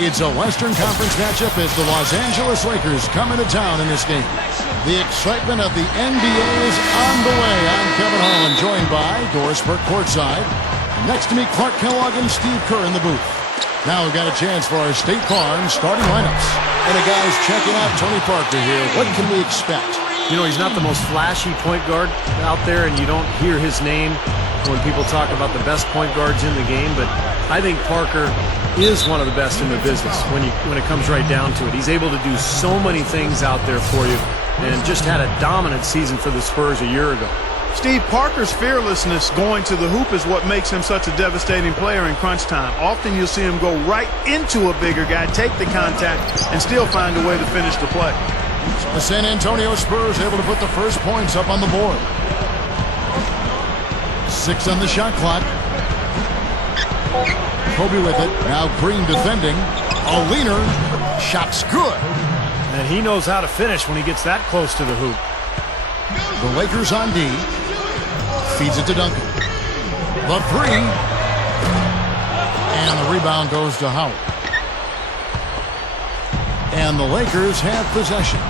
It's a Western Conference matchup as the Los Angeles Lakers come into town in this game. The excitement of the NBA is on the way. I'm Kevin Harlan, joined by Doris Burke courtside. Next to me, Clark Kellogg and Steve Kerr in the booth. Now we've got a chance for our State Farm starting lineups. And the guys checking out Tony Parker here. What can we expect? You know, he's not the most flashy point guard out there, and you don't hear his name when people talk about the best point guards in the game, but I think Parker is one of the best in the business when it comes right down to it. He's able to do so many things out there for you and just had a dominant season for the Spurs a year ago. Steve, Parker's fearlessness going to the hoop is what makes him such a devastating player in crunch time. Often you'll see him go right into a bigger guy, take the contact, and still find a way to finish the play. The San Antonio Spurs able to put the first points up on the board. 6 on the shot clock. Kobe with it. Now Green defending. A leaner. Shot's good. And he knows how to finish when he gets that close to the hoop. The Lakers on D. Feeds it to Duncan. The 3. And the rebound goes to Howard. And the Lakers have possession.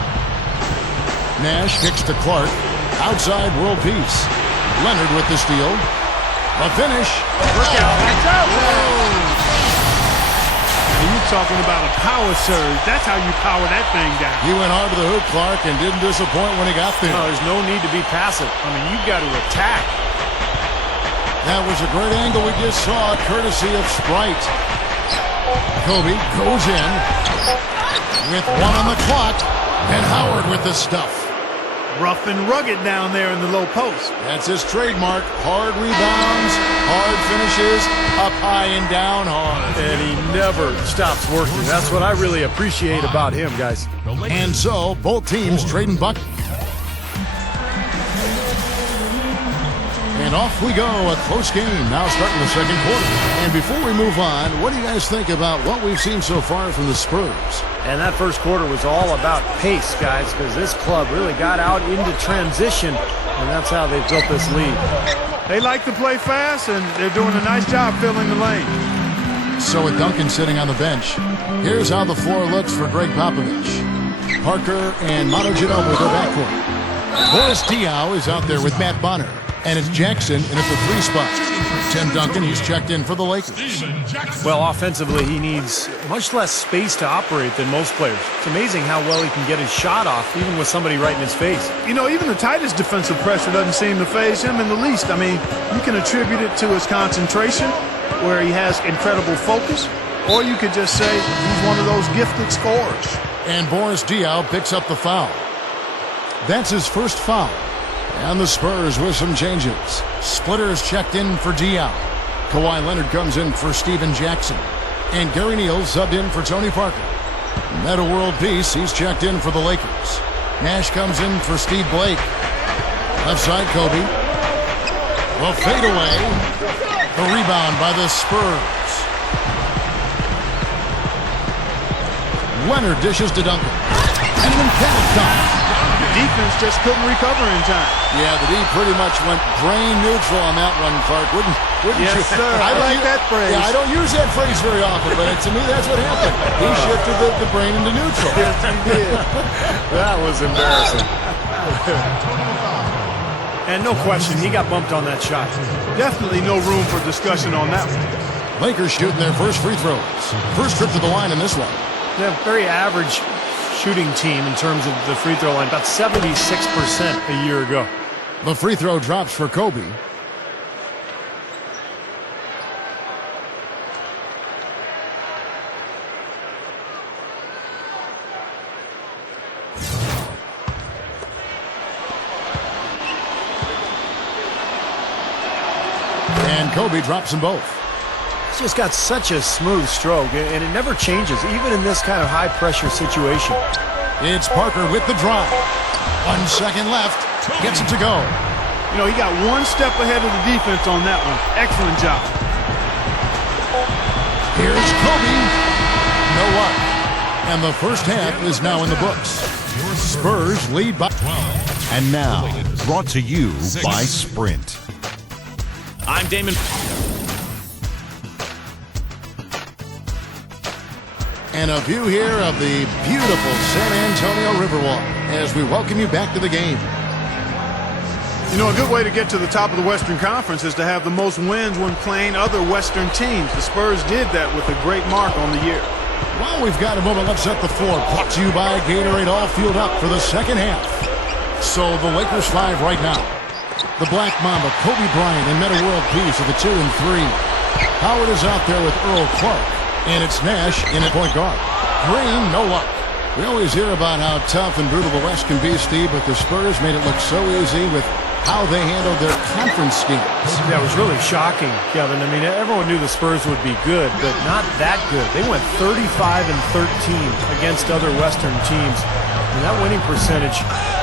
Nash kicks to Clark. Outside world peace. Leonard with the steal. A finish. Look out. That's out. And you're talking about a power surge. That's how you power that thing down. He went hard to the hoop, Clark, and didn't disappoint when he got there. No, there's no need to be passive. I mean, you've got to attack. That was a great angle we just saw, courtesy of Sprite. Kobe goes in with 1 on the clock, and Howard with the stuff. Rough and rugged down there in the low post. That's his trademark. Hard rebounds, hard finishes, up high and down hard. And he never stops working. That's what I really appreciate about him, guys. And so, both teams trading buckets. And off we go, a close game now starting the second quarter. And before we move on, what do you guys think about what we've seen so far from the Spurs? And that first quarter was all about pace, guys, because this club really got out into transition, and that's how they built this lead. They like to play fast, and they're doing a nice job filling the lane. So with Duncan sitting on the bench, here's how the floor looks for Greg Popovich. Parker and Manu Ginobili go backcourt. Boris Diaw is out there with Matt Bonner. And it's Jackson in at the 3 spot. Tim Duncan, he's checked in for the Lakers. Well, offensively, he needs much less space to operate than most players. It's amazing how well he can get his shot off, even with somebody right in his face. You know, even the tightest defensive pressure doesn't seem to faze him in the least. I mean, you can attribute it to his concentration, where he has incredible focus, or you could just say he's one of those gifted scorers. And Boris Diaw picks up the foul. That's his first foul. And the Spurs with some changes. Splitters checked in for Diaw. Kawhi Leonard comes in for Steven Jackson. And Gary Neal subbed in for Tony Parker. Meta World Peace, he's checked in for the Lakers. Nash comes in for Steve Blake. Left side, Kobe. The fadeaway. The rebound by the Spurs. Leonard dishes to Duncan. And then Kenneth dunk. Defense just couldn't recover in time. Yeah, the D pretty much went brain neutral on that one, Clark. Wouldn't yes, you? Sir. I like that phrase. Yeah, I don't use that phrase very often, but to me that's what happened. He shifted the brain into neutral. Yes, he did. That was embarrassing. And no question, he got bumped on that shot. Definitely no room for discussion on that one. Lakers shooting their first free throws. First trip to the line in this one. Yeah, very average shooting team in terms of the free throw line, about 76% a year ago. The free throw drops for Kobe. And Kobe drops them both. He's just got such a smooth stroke, and it never changes, even in this kind of high-pressure situation. It's Parker with the drive. 1 second left. Gets it to go. You know, he got one step ahead of the defense on that one. Excellent job. Here's Kobe. No luck. And the first half is now in the books. Spurs lead by 12. And now, brought to you by Sprint. I'm Damon. And a view here of the beautiful San Antonio Riverwalk as we welcome you back to the game. You know, a good way to get to the top of the Western Conference is to have the most wins when playing other Western teams. The Spurs did that with a great mark on the year. Well, we've got a moment left set the floor. Brought to you by Gatorade, all fueled up for the second half. So the Lakers 5 right now. The Black Mamba, Kobe Bryant, and Metta World Peace are the 2 and 3. Howard is out there with Earl Clark. And it's Nash in at point guard. Green, no luck. We always hear about how tough and brutal the West can be, Steve, but the Spurs made it look so easy with how they handled their conference schemes. That was really shocking, Kevin. I mean, everyone knew the Spurs would be good, but not that good. They went 35 and 13 against other Western teams. And that winning percentage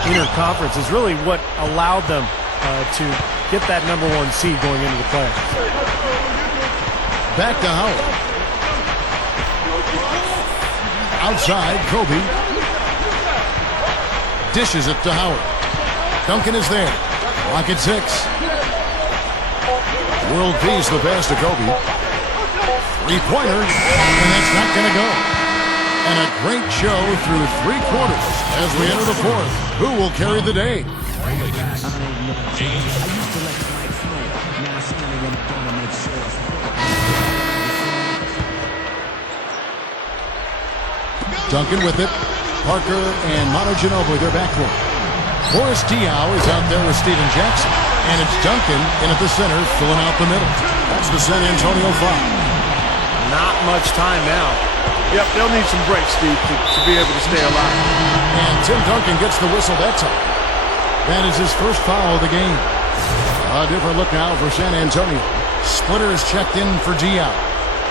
interconference is really what allowed them to get that #1 seed going into the playoffs. Back to Howard. Outside, Kobe. Dishes it to Howard. Duncan is there. Lock at 6. World Peace, the pass to Kobe. Three-pointer, and that's not going to go. And a great show through 3 quarters as we enter the 4th. Who will carry the day? Duncan with it. Parker and Manu Ginobili, their backcourt. Boris Diaw is out there with Steven Jackson. And it's Duncan in at the center, filling out the middle. That's the San Antonio 5. Not much time now. Yep, they'll need some breaks, Steve, to be able to stay alive. And Tim Duncan gets the whistle that time. That is his first foul of the game. A different look now for San Antonio. Splitter is checked in for Diaw.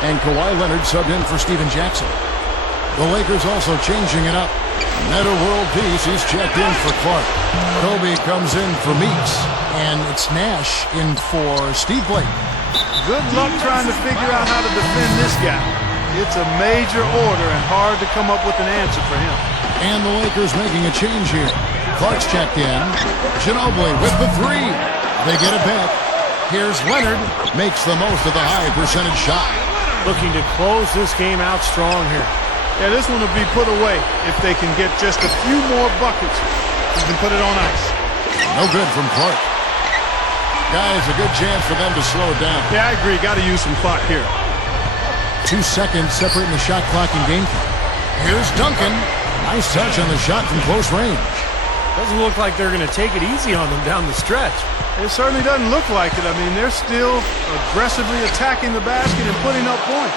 And Kawhi Leonard subbed in for Steven Jackson. The Lakers also changing it up. Metta World Peace, he's checked in for Clark. Kobe comes in for Meeks. And it's Nash in for Steve Blake. Good luck trying to figure out how to defend this guy. It's a major order and hard to come up with an answer for him. And the Lakers making a change here. Clark's checked in. Ginobili with the 3. They get it back. Here's Leonard. Makes the most of the high percentage shot. Looking to close this game out strong here. Yeah, this one will be put away if they can get just a few more buckets. You can put it on ice. No good from Clark. Guys, a good chance for them to slow it down. Yeah, I agree. Got to use some clock here. 2 seconds separating the shot clock and game clock. Here's Duncan. Nice touch on the shot from close range. Doesn't look like they're going to take it easy on them down the stretch. It certainly doesn't look like it. I mean, they're still aggressively attacking the basket and putting up points.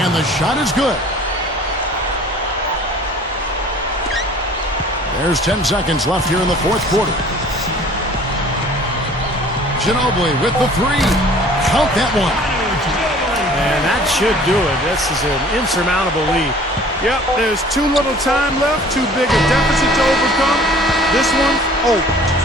And the shot is good. There's 10 seconds left here in the 4th quarter. Ginobili with the 3. Count that one. And that should do it. This is an insurmountable lead. Yep, there's too little time left, too big a deficit to overcome. This one, over.